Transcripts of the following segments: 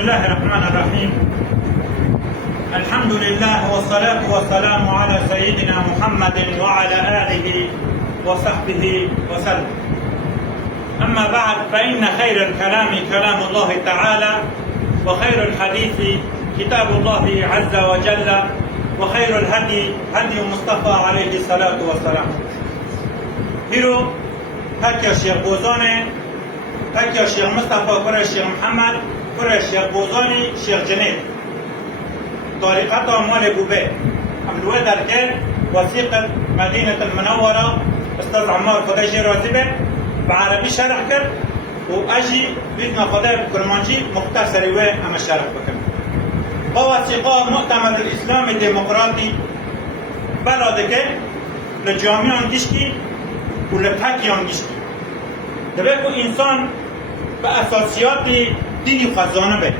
الله الرحمن الرحيم. الحمد لله والصلاة والسلام على سيدنا محمد وعلى آله وصحبه وسلم. أما بعد، فإن خير الكلام كلام الله تعالى، وخير الحديث كتاب الله عز وجل، وخير الهدي هدي مصطفى عليه الصلاة والسلام. هيرو هكا شيخ بوزاني، هكا شيخ مصطفى كره شيخ محمد كره شيخ بوزاني شيخ جنيد طريقة مال بوبي عملوه دركه وثيقة مدينة المنورة استاذ عمار خداجي راتبه بعربي شرح كر، واجي بدنا خداي كرمانجي مختصر وين اما شرح بكم. وثيقة مؤتمر الاسلام الديمقراطي بلادك لجامعان ديشكي ولباكيان ديشكي دبكو انسان بأساسيات ديني خزانه به.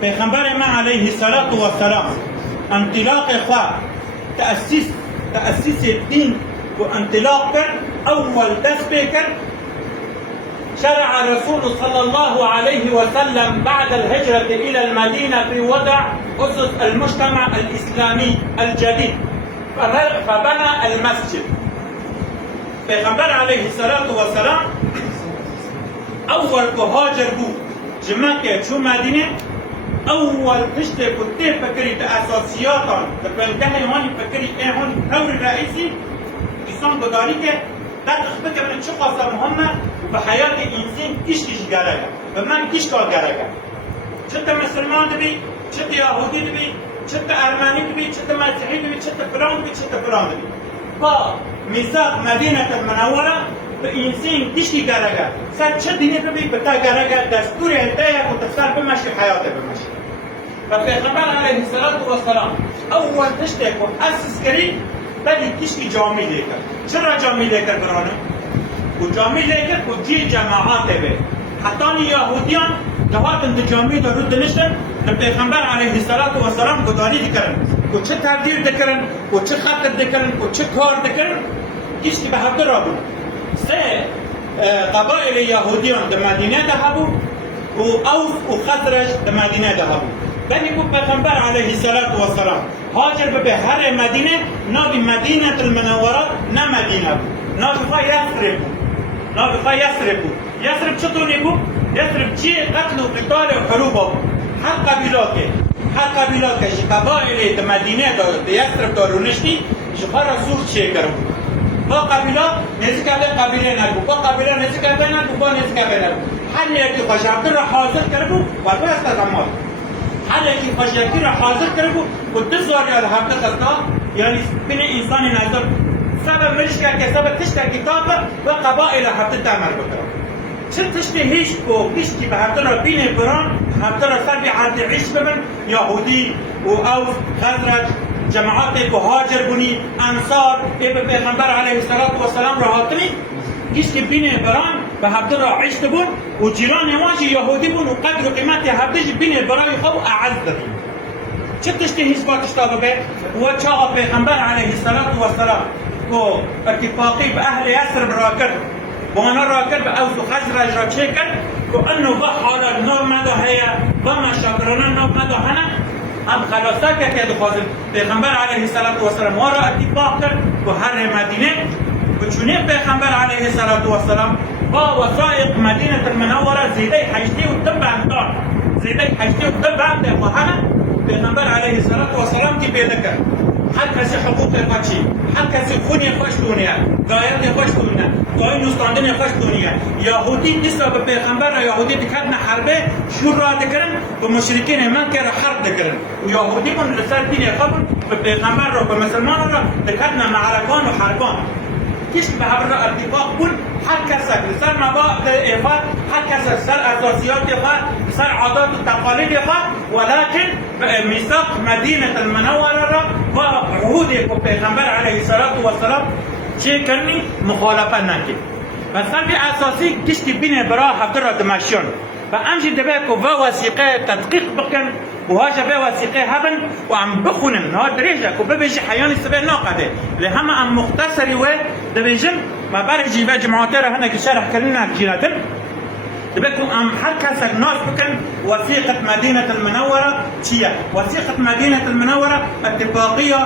پیغمبر ما عليه الصلاة والسلام انطلاق خواه تأسيس الدين وانطلاق كر أول دست بكر. شرع الرسول صلى الله عليه وسلم بعد الهجرة إلى المدينة في وضع أسس المجتمع الإسلامي الجديد، فبنى المسجد. پیغمبر عليه الصلاة والسلام أول كهاجر بو جمعك شو مدينة اول پشت کته فکری اساسیاتان به بنده هانی فکری هانی طور رئیسی انسان گداری که در اخبار من چه قاسم مهمه و به حیات انسان کیش گرگه و من کیش کار گرگه. چه مسلمان دبی، چه یهودی دبی، چه ارمنی دبی، چه مسیحی دبی، چه فلان دبی، چه فلان دبی. با میثاق مدینه المنوره به انسان کیش گرگه. سر چه دینی ببی بتا گرگه دستور هدایه و تفسیر بمشی حیات بمشی. و پیغمبر علیه الصلاة والسلام اول تشتێک و اسس کری بلی تشتی جامی لیکر. چرا جامی لیکر برانه؟ و جامی لیکر و جی جماعات به حتی یهودیان دهاتن دو جامی دارو دنشتن پیغمبر علیه الصلاة والسلام گداری دکرن و چه تردیر دکرن و چه خطر دکرن و چه کار دکرن کشتی به هفته را بود. سه قبائل یهودیان در مدینه ده بود و اوس و خزرج در مدینه ده بود. بني پیغمبر علیه الصلاة والسلام هاجر به هر مدینه نابی مدینه المنوره نه مدینه بود، نابی خواه یثرب بود. نابی خواه یثرب بود. یثرب چطوری بود؟ یثرب چی قتل و قتال و حروب بود. هر قبیلات که قبائل در مدینه دارد یثرب دارونشتی شخار زور چه کرد بود. با قبیلات نزدیک به قبیله نبود، با قبیله نزدیک به نبود، با نزدیک به نبود. هر یکی خوشبختی را حاصل کرد بود و تو است زمان. هر یکی خوشبختی را حاصل کرد بود و دزاری از هفته خسته، یعنی بین انسان نظر سبب مشکل که سبب تشت کتاب و قبائل هفته تعمل بکرد. چه تشت هیچ کو کشتی به هفته را بین بران هفته را سر به عرض عیش ببن یهودی و اوس خزرج جماعات که هاجر بونی انصار به پیغمبر علیه الصلاة والسلام را حاطمی کشتی بین بران به هفته را عیش بون و جیران واجی یهودی بون و قدر و قیمت هفته بین برای خواب اعز دادیم. چه تشتی هیچ باتش به و چاقا پیغمبر علیه الصلاة والسلام و اتفاقی به اهل یثرب را کرد و آنها را کرد به اوس و خزرج را چه کرد که انو با حالا نو مدا هیا و مشاکرانه نو مدا هنه هم خلاصه که دخوازم پیغمبر علیه الصلاة والسلام ما را اتفاق کرد و هر مدینه و چونه پیغمبر علیه الصلاة والسلام با وثائق مدینه المنوره زیده حجتی و طب امدار زیده حجتی و طب امدار و همه پیغمبر علیه الصلاة والسلام کی پیدا کرد. هر کسی حقوق بچی، هر کسی خونی خوش دونیه، دایره خوش دونیه، دای نستاندن خوش دونیه. یهودی نیست به پیغمبر یهودی دکتن حربه شور را دکرن و مشرکین من که را حرب دکرن. و یهودی من لسر دین خبر به پیغمبر را به مسلمان را دکتن معرکان و حربان. کشت به هر اتفاق بود هر کس سر مبادئ افاد، هر کس سر اساسیات افاد، سر عادات و تقالید افاد، ولكن میثاق مدینه المنوره را و عهود پیغمبر علیه الصلاة والسلام چه کنی مخالفت نکرد. و سر به اساسی کشتی بین برا هفته را دمشیان و امشي دباكو با وثيقه تدقيق بكن وهاجا با وثيقه هبن وعم بخونن نهار دريجا كو ببيجي حياني سبع ناقده لهم عم مختصري و دبيجم ما برجي با جماعتي هنا كشرح كلنا جيناتن دبكم ام هر کس ناس بکن وثيقة مدينة المنورة چیه؟ وثيقة مدينة المنورة اتفاقية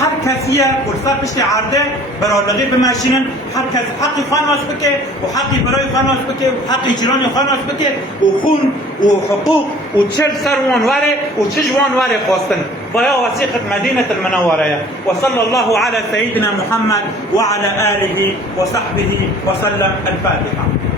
هر کسیه فرصت پشت عرضه برالغی بماشینن هر کس حقی خانواس بکه و حقی برای خانواس بکه و حقی جیرانی خانواس بکه و خون و حقوق و چل سر وانواره و چجوانواره خواستن ويا وثيقة مدينة المنورة. وصلى الله على سيدنا محمد وعلى آله وصحبه وسلم. الفاتحة.